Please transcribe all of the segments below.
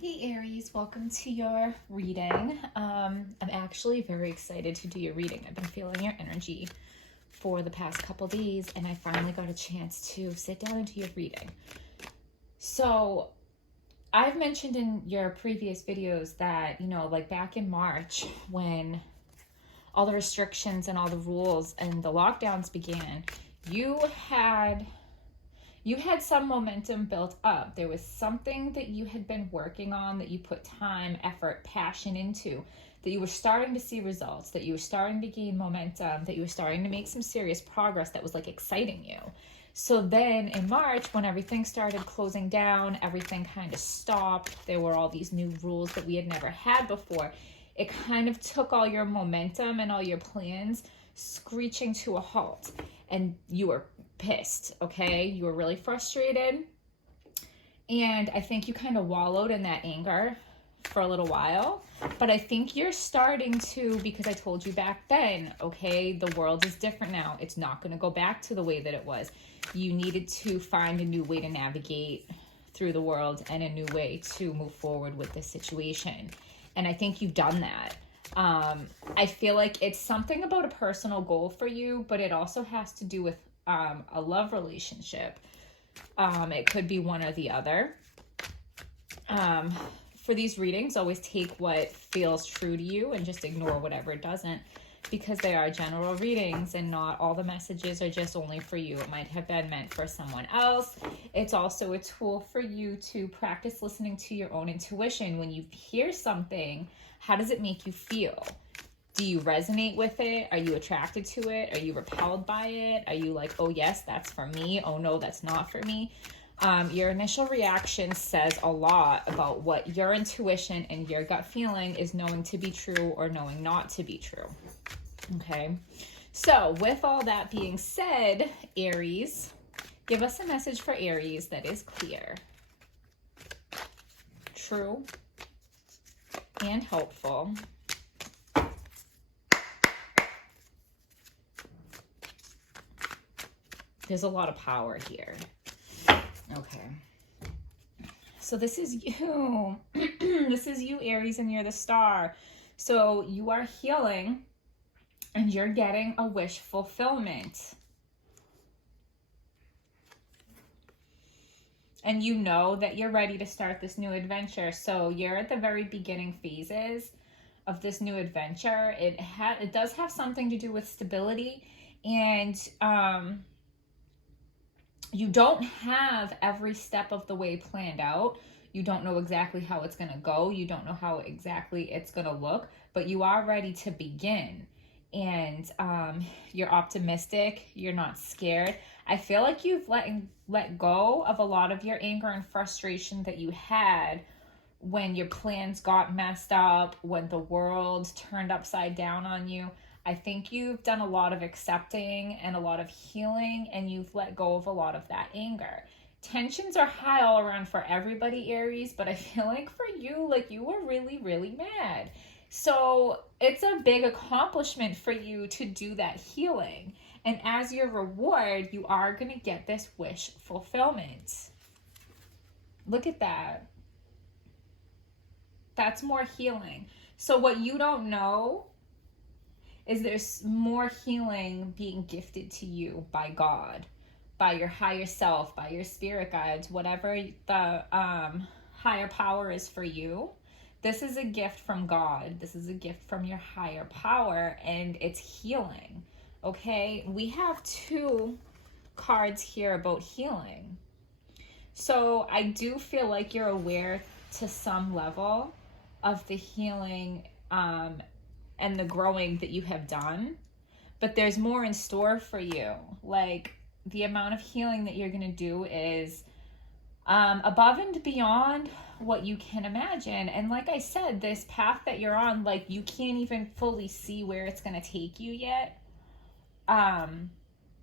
Hey Aries, welcome to your reading. I'm actually very excited to do your reading. I've been feeling your energy for the past couple days and I finally got a chance to sit down and do your reading. So I've mentioned in your previous videos that, like back in March when all the restrictions and all the rules and the lockdowns began, you had some momentum built up. There was something that you had been working on, that you put time, effort, passion into, that you were starting to see results, that you were starting to gain momentum, that you were starting to make some serious progress that was like exciting you. So then in March, when everything started closing down, everything kind of stopped, there were all these new rules that we had never had before. It kind of took all your momentum and all your plans screeching to a halt. And you were pissed, okay? You were really frustrated. And I think you kind of wallowed in that anger for a little while. But I think you're starting to, because I told you back then, okay, the world is different now. It's not going to go back to the way that it was. You needed to find a new way to navigate through the world and a new way to move forward with this situation. And I think you've done that. I feel like it's something about a personal goal for you, but it also has to do with a love relationship. It could be one or the other. For these readings, always take what feels true to you and just ignore whatever doesn't, because they are general readings and not all the messages are just only for you. It might have been meant for someone else. It's also a tool for you to practice listening to your own intuition. When you hear something, how does it make you feel? Do you resonate with it? Are you attracted to it? Are you repelled by it? Are you like, oh yes, that's for me. Oh no, that's not for me. Your initial reaction says a lot about what your intuition and your gut feeling is knowing to be true or knowing not to be true. Okay. So with all that being said, Aries, give us a message for Aries that is clear, true, and helpful. There's a lot of power here. Okay. So this is you. This is you, Aries, and you're the star. So you are healing and you're getting a wish fulfillment. And you know that you're ready to start this new adventure. So you're at the very beginning phases of this new adventure. It does have something to do with stability, and you don't have every step of the way planned out. You don't know exactly how it's going to go. You don't know how exactly it's going to look, but you are ready to begin. And you're optimistic. You're not scared. I feel like you've let go of a lot of your anger and frustration that you had when your plans got messed up, when the world turned upside down on you. I think you've done a lot of accepting and a lot of healing, and you've let go of a lot of that anger. Tensions are high all around for everybody, Aries, but I feel like for you, like you were really, really mad. So it's a big accomplishment for you to do that healing. And as your reward, you are going to get this wish fulfillment. Look at that. That's more healing. So what you don't know is there's more healing being gifted to you by God, by your higher self, by your spirit guides, whatever the higher power is for you. This is a gift from God. This is a gift from your higher power, and it's healing. Okay, we have 2 cards here about healing. So I do feel like you're aware to some level of the healing and the growing that you have done, but there's more in store for you. Like the amount of healing that you're going to do is above and beyond what you can imagine. And like I said, this path that you're on, like you can't even fully see where it's going to take you yet.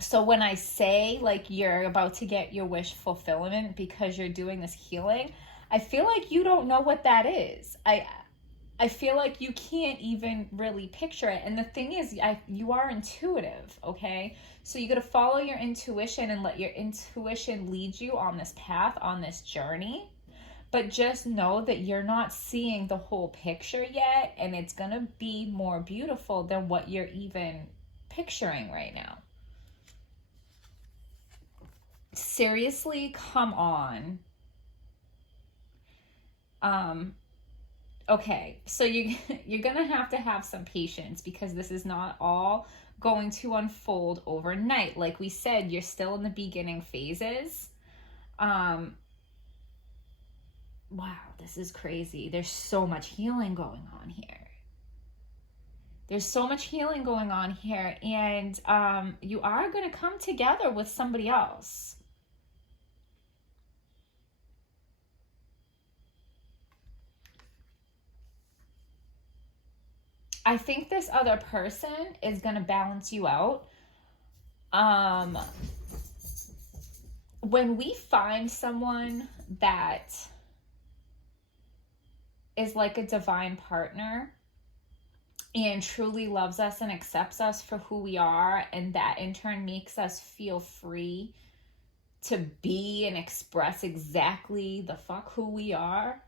So when I say like you're about to get your wish fulfillment because you're doing this healing, I feel like you don't know what that is. I feel like you can't even really picture it. And the thing is, you are intuitive, okay? So you got to follow your intuition and let your intuition lead you on this path, on this journey. But just know that you're not seeing the whole picture yet, and it's going to be more beautiful than what you're even picturing right now. Seriously, come on. Okay, so you're going to have some patience, because this is not all going to unfold overnight. Like we said, you're still in the beginning phases. Wow, this is crazy. There's so much healing going on here. There's so much healing going on here, and you are going to come together with somebody else. I think this other person is going to balance you out. When we find someone that is like a divine partner and truly loves us and accepts us for who we are, and that in turn makes us feel free to be and express exactly the fuck who we are,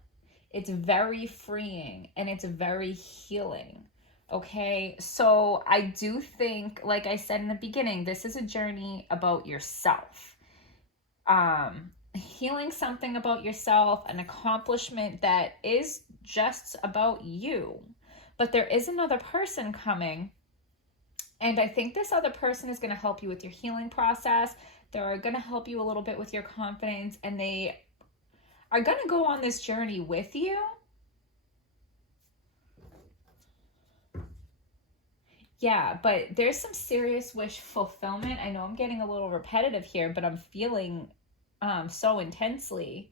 it's very freeing and it's very healing. Okay, so I do think, like I said in the beginning, this is a journey about yourself. Healing something about yourself, an accomplishment that is just about you. But there is another person coming, and I think this other person is going to help you with your healing process. They're going to help you a little bit with your confidence, and they are going to go on this journey with you. Yeah, but there's some serious wish fulfillment. I know I'm getting a little repetitive here, but I'm feeling so intensely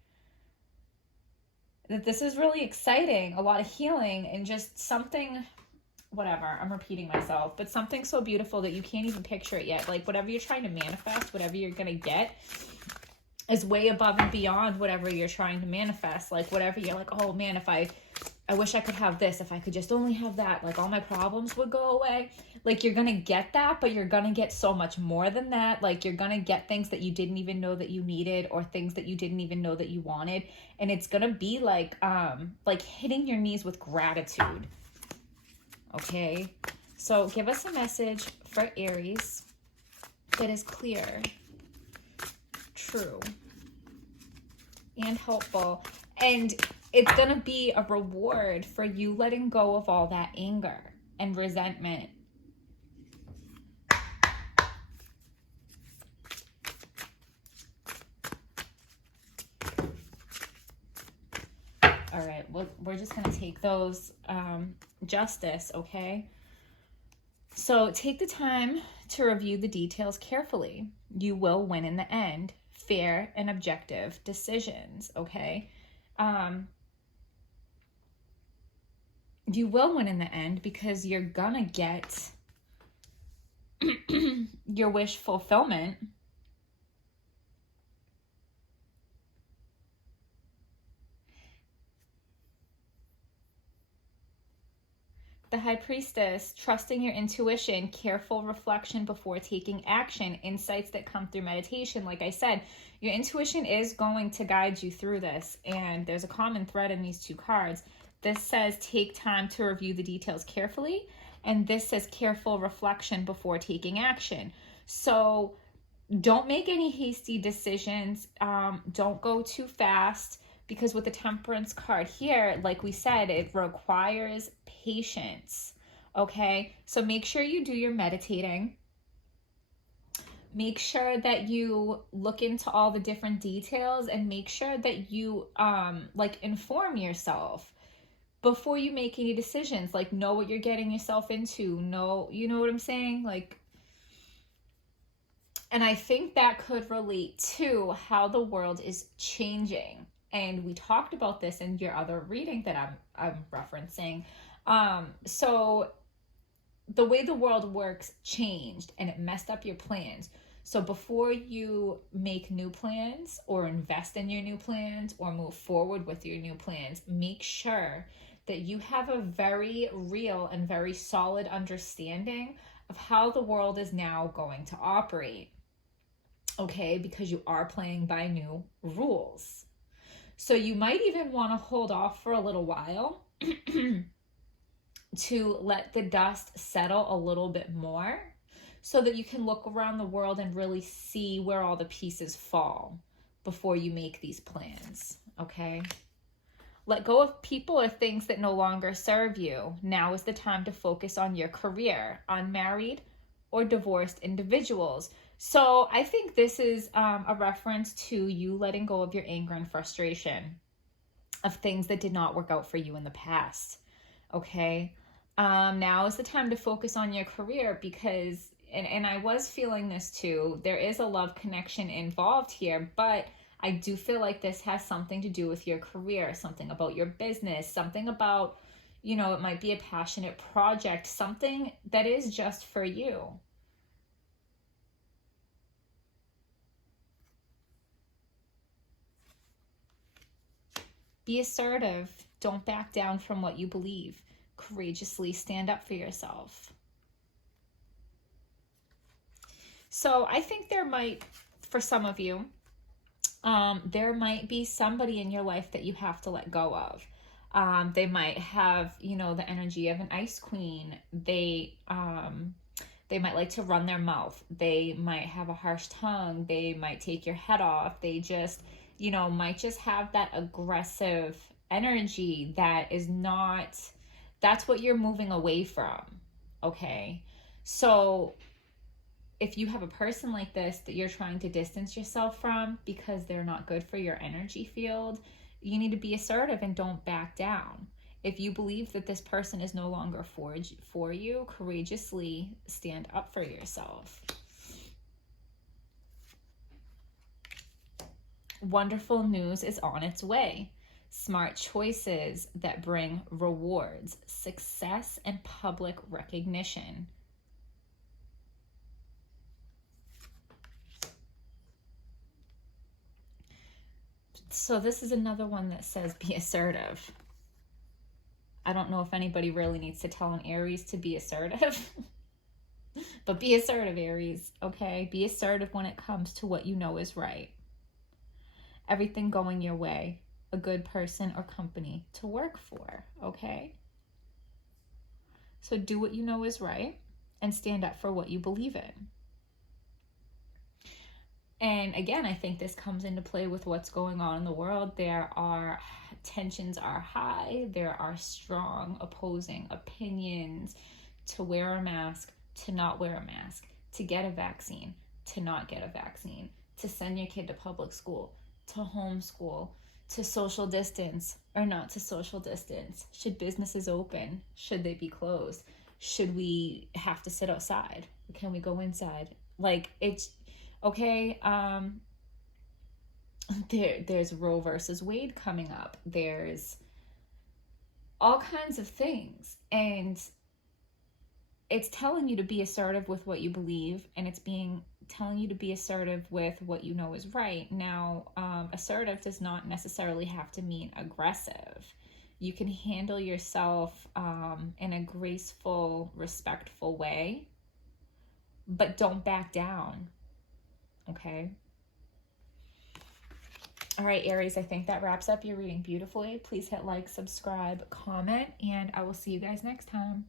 that this is really exciting. A lot of healing and just something, whatever, I'm repeating myself, but something so beautiful that you can't even picture it yet. Like whatever you're trying to manifest, whatever you're going to get is way above and beyond whatever you're trying to manifest. Like whatever you're like, oh man, I wish I could have this. If I could just only have that, like all my problems would go away. Like you're going to get that, but you're going to get so much more than that. Like you're going to get things that you didn't even know that you needed, or things that you didn't even know that you wanted. And it's going to be like hitting your knees with gratitude. Okay. So give us a message for Aries that is clear, true, and helpful. And it's going to be a reward for you letting go of all that anger and resentment. All right, well, we're just going to take those justice, okay? So take the time to review the details carefully. You will win in the end. Fair and objective decisions, okay? You will win in the end, because you're gonna get your wish fulfillment. The High Priestess, trusting your intuition, careful reflection before taking action, insights that come through meditation. Like I said, your intuition is going to guide you through this, and there's a common thread in these two cards. This says take time to review the details carefully, and this says careful reflection before taking action. So don't make any hasty decisions. Don't go too fast, because with the Temperance card here, like we said, it requires patience. Okay, so make sure you do your meditating. Make sure that you look into all the different details, and make sure that you inform yourself before you make any decisions. Like, know what you're getting yourself into. Know, you know what I'm saying? Like, and I think that could relate to how the world is changing. And we talked about this in your other reading that I'm referencing. So the way the world works changed, and it messed up your plans. So before you make new plans, or invest in your new plans, or move forward with your new plans, make sure that you have a very real and very solid understanding of how the world is now going to operate. Okay, because you are playing by new rules. So you might even want to hold off for a little while to let the dust settle a little bit more so that you can look around the world and really see where all the pieces fall before you make these plans, okay? Let go of people or things that no longer serve you. Now is the time to focus on your career, unmarried or divorced individuals. So I think this is a reference to you letting go of your anger and frustration of things that did not work out for you in the past, okay? Now is the time to focus on your career because, and I was feeling this too, there is a love connection involved here, but I do feel like this has something to do with your career, something about your business, something about, you know, it might be a passionate project, something that is just for you. Be assertive. Don't back down from what you believe. Courageously stand up for yourself. So I think there might, for some of you, there might be somebody in your life that you have to let go of. They might have, you know, the energy of an ice queen. They might like to run their mouth. They might have a harsh tongue. They might take your head off. They just, you know, might just have that aggressive energy that is not, that's what you're moving away from, okay? So if you have a person like this that you're trying to distance yourself from because they're not good for your energy field, you need to be assertive and don't back down. If you believe that this person is no longer for you, courageously stand up for yourself. Wonderful news is on its way. Smart choices that bring rewards, success, and public recognition. So this is another one that says be assertive. I don't know if anybody really needs to tell an Aries to be assertive. But be assertive, Aries, okay? Be assertive when it comes to what you know is right. Everything going your way. A good person or company to work for, okay? So do what you know is right and stand up for what you believe in. And again, I think this comes into play with what's going on in the world. Tensions are high. There are strong opposing opinions to wear a mask, to not wear a mask, to get a vaccine, to not get a vaccine, to send your kid to public school, to homeschool, to social distance or not to social distance. Should businesses open? Should they be closed? Should we have to sit outside? Can we go inside? Like, it's okay. There's Roe versus Wade coming up. There's all kinds of things, and it's telling you to be assertive with what you believe, and it's telling you to be assertive with what you know is right. Now, assertive does not necessarily have to mean aggressive. You can handle yourself in a graceful, respectful way, but don't back down, okay? All right, Aries, I think that wraps up your reading beautifully. Please hit like, subscribe, comment, and I will see you guys next time.